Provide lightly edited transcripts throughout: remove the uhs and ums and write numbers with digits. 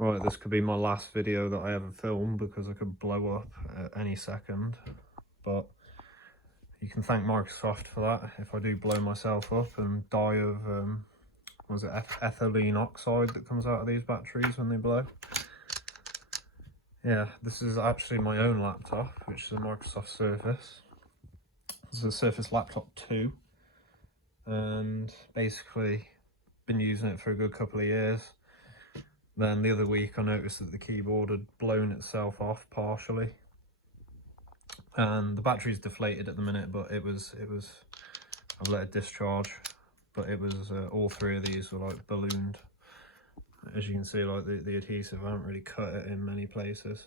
Right, this could be my last video that I ever film because I could blow up at any second. But you can thank Microsoft for that if I do blow myself up and die of, was it ethylene oxide that comes out of these batteries when they blow? Yeah, this is actually my own laptop, which is a Microsoft Surface. This is a Surface Laptop 2, and basically been using it for a good couple of years. Then the other week I noticed that the keyboard had blown itself off partially, and the battery's deflated at the minute, but it was I've let it discharge, but it was all three of these were like ballooned. As you can see, like the adhesive, I haven't really cut it in many places.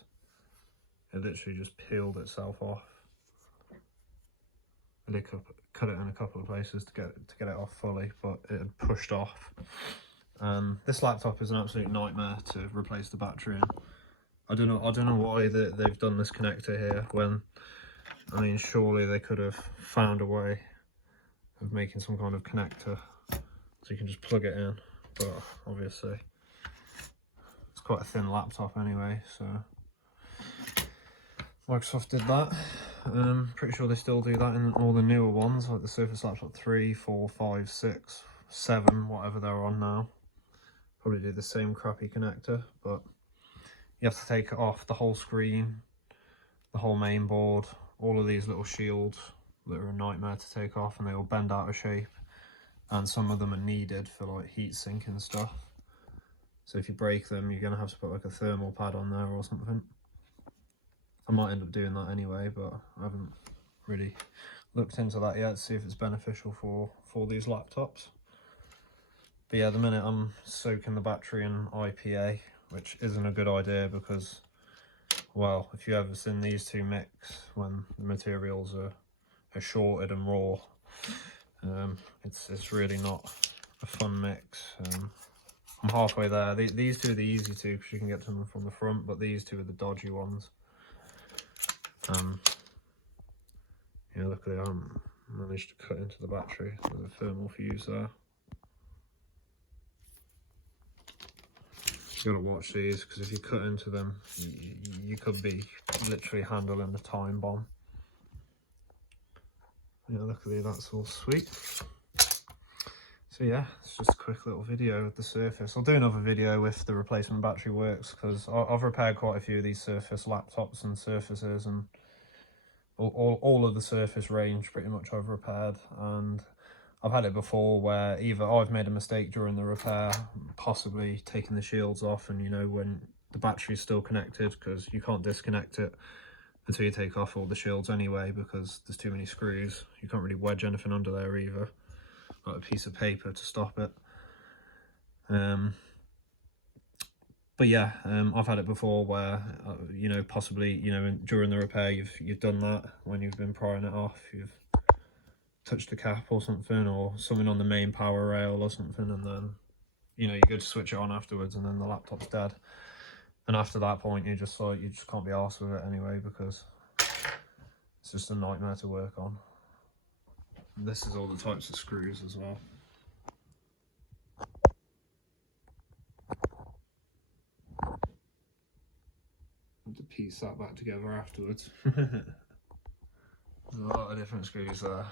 It literally just peeled itself off. I did cut it in a couple of places to get it off fully, but it had pushed off. This laptop is an absolute nightmare to replace the battery in. I don't know why they've done this connector here, when, I mean, surely they could have found a way of making some kind of connector so you can just plug it in, but obviously it's quite a thin laptop anyway, so Microsoft did that. Pretty sure they still do that in all the newer ones, like the Surface Laptop 3, 4, 5, 6, 7, whatever they're on now. Probably do the same crappy connector, but you have to take it off, the whole screen, the whole main board, all of these little shields that are a nightmare to take off, and they all bend out of shape, and some of them are needed for like heat sink and stuff. So if you break them, you're gonna have to put like a thermal pad on there or something. I might end up doing that anyway, but I haven't really looked into that yet to see if it's beneficial for these laptops. But yeah, at the minute I'm soaking the battery in IPA, which isn't a good idea because, well, if you ever seen these two mix when the materials are shorted and raw, it's really not a fun mix. I'm halfway there. These two are the easy two because you can get to them from the front, but these two are the dodgy ones. Yeah, luckily I haven't managed to cut into the battery. There's a thermal fuse there. You gotta watch these, because if you cut into them, you could be literally handling a time bomb. Yeah, luckily that's all sweet. So yeah, it's just a quick little video of the Surface. I'll do another video if the replacement battery works, because I've repaired quite a few of these Surface laptops and Surfaces, and all of the Surface range pretty much I've repaired. And I've had it before where either I've made a mistake during the repair, possibly taking the shields off, and you know, when the battery's still connected, because you can't disconnect it until you take off all the shields anyway, because there's too many screws. You can't really wedge anything under there either, like a piece of paper to stop it. But yeah, I've had it before where, you know, possibly, you know, during the repair you've done that when you've been prying it off, you've touched the cap or something, or something on the main power rail or something, and then, you know, you go to switch it on afterwards and then the laptop's dead. And after that point you just can't be arsed with it anyway, because it's just a nightmare to work on. And this is all the types of screws as well. Have to piece that back together afterwards. There's a lot of different screws there.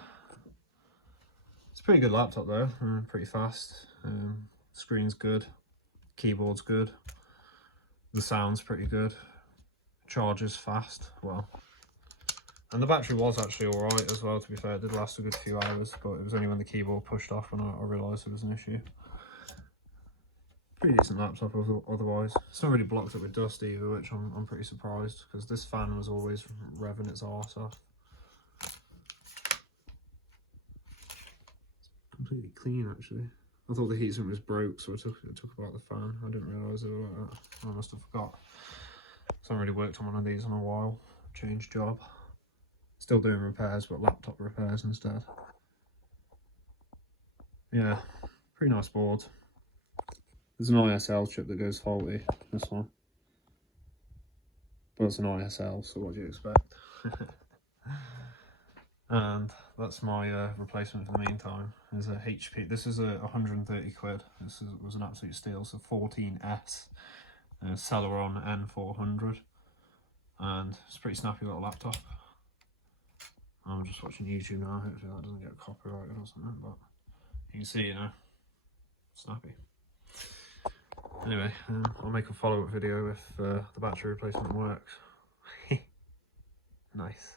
It's a pretty good laptop though, pretty fast. Screen's good, keyboard's good, the sound's pretty good, charges fast, well. And the battery was actually alright as well, to be fair. It did last a good few hours, but it was only when the keyboard pushed off when I realised there was an issue. Pretty decent laptop otherwise. It's not really blocked up with dust either, which I'm pretty surprised, because this fan was always revving its arse off. Completely clean actually. I thought the heatsink was broke, so I took apart the fan. I didn't realise they were like that. I must have forgot. So I haven't really worked on one of these in a while. Changed job. Still doing repairs, but laptop repairs instead. Yeah, pretty nice board. There's an ISL chip that goes faulty, this one. But it's an ISL, so what do you expect? And that's my replacement for the meantime. Is a HP. This is a 130 quid. Was an absolute steal. So 14S Celeron N400, and it's a pretty snappy little laptop. I'm just watching YouTube now, hopefully that doesn't get copyrighted or something, but you can see, you know, snappy. Anyway, I'll make a follow-up video if the battery replacement works. Nice.